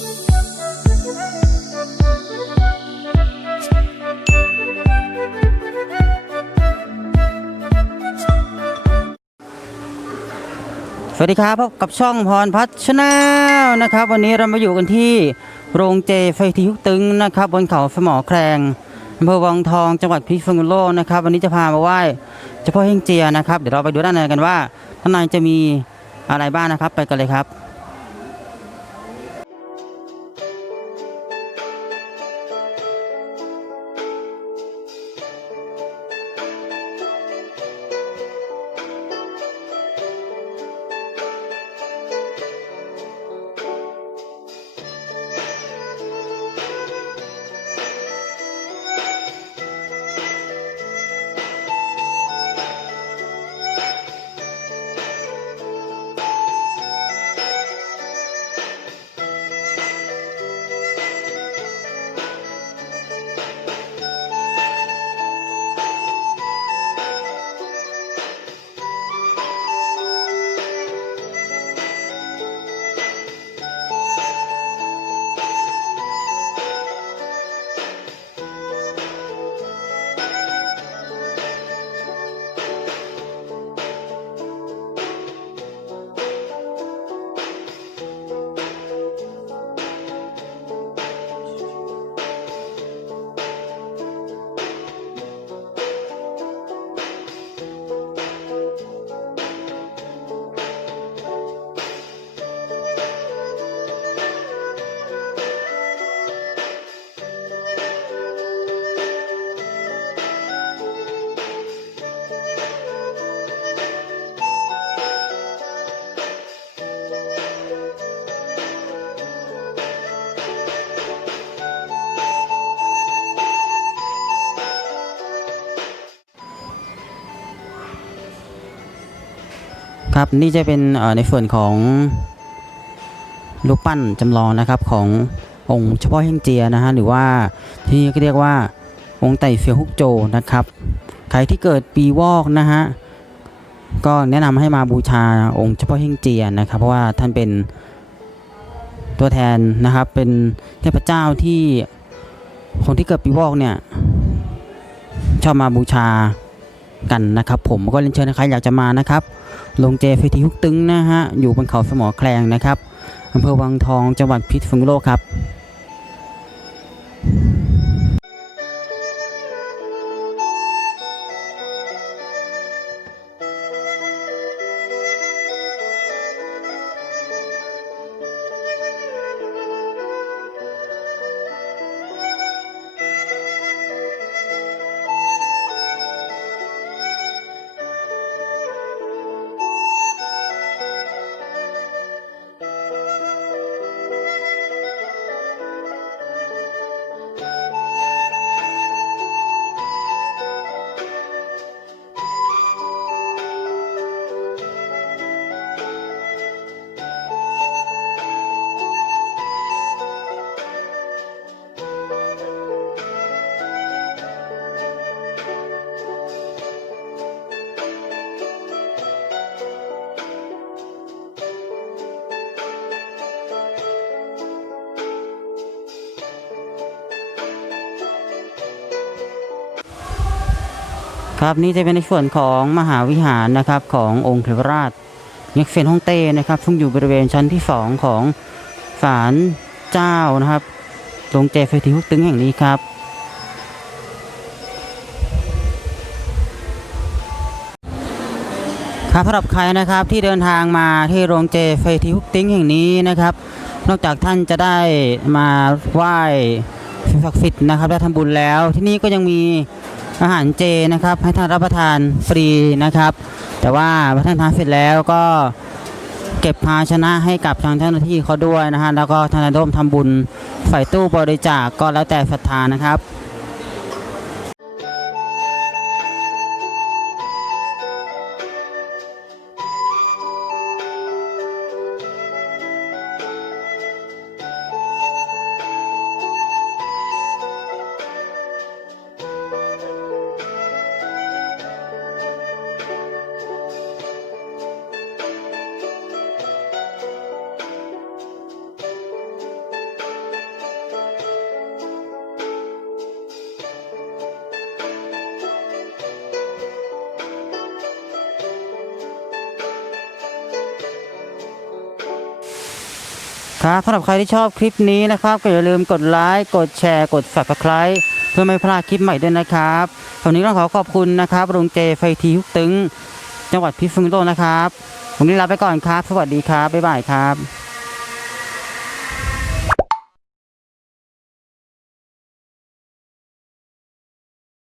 สวัสดีครับพบกับช่องพรพัฒชนานะครับ วันนี้เรามาอยู่กันที่โรงเจไฟทีฮุกตึงนะครับ บนเขาสมอแครงอำเภอวังทองจังหวัดพิษณุโลกนะครับ วันนี้จะพามาไหว้เจ้าพ่อเฮงเจียนะครับ เดี๋ยวเราไปดูด้านในกันว่าด้านในจะมีอะไรบ้างนะครับ ไปกันเลยครับ ครับนี่จะเป็นในส่วนของรูปปั้นจำลองนะครับขององค์เฉพาะเฮงเจียนะฮะหรือว่าที่นี่ก็เรียกว่าองค์ไต่เฟียวฮุกโจนะครับใครที่เกิดปีวอกนะฮะก็แนะนำให้มาบูชาองค์เฉพาะเฮงเจียนะครับ เพราะว่าท่านเป็นตัวแทนนะครับเป็นเทพเจ้าที่คนที่เกิดปีวอกเนี่ยชอบมาบูชา กันนะครับ ผมก็เรียนเชิญใครอยากจะมานะครับ ลงเจฟิทีฮุกตึงนะฮะอยู่บนเขาสมอแคลงนะครับอำเภอวังทองจังหวัดพิษณุโลกครับ ครับนี่จะเป็นในส่วนของมหาวิหารนะครับขององค์เทวราชเง็กเฟียนฮ่องเต้นะครับ ซึ่งอยู่บริเวณชั้นที่สองของศาลเจ้านะครับลงเจเฟติฮุกตึงแห่งนี้ครับ ครับสำหรับใครนะครับที่เดินทางมาที่โรงเจเฟทีฮุกติ้งแห่งนี้นะครับ นอกจากท่านจะได้มาไหว้สิ่งศักดิ์สิทธิ์นะครับและทำบุญแล้ว ที่นี่ก็ยังมี อาหารเจนะครับ ให้ท่านรับประทานฟรีนะครับ แต่ว่าท่านทานเสร็จแล้วก็เก็บภาชนะให้กับทางเจ้าหน้าที่เขาด้วยนะฮะแล้วก็ท่านายร่วมทำบุญใส่ตู้บริจาคก็แล้วแต่ศรัทธานะครับ ครับสำหรับใครที่ชอบคลิปนี้นะครับ ก็อย่าลืมกดไลค์กดแชร์ กด subscribe เพื่อไม่พลาดคลิปใหม่ด้วยนะครับวันนี้ต้องขอขอบคุณนะครับโรงเจไฟทีฮุกตึง จังหวัดพิษณุโลกนะครับวันนี้ลาไปก่อนครับ สวัสดีครับบ๊ายบายครับ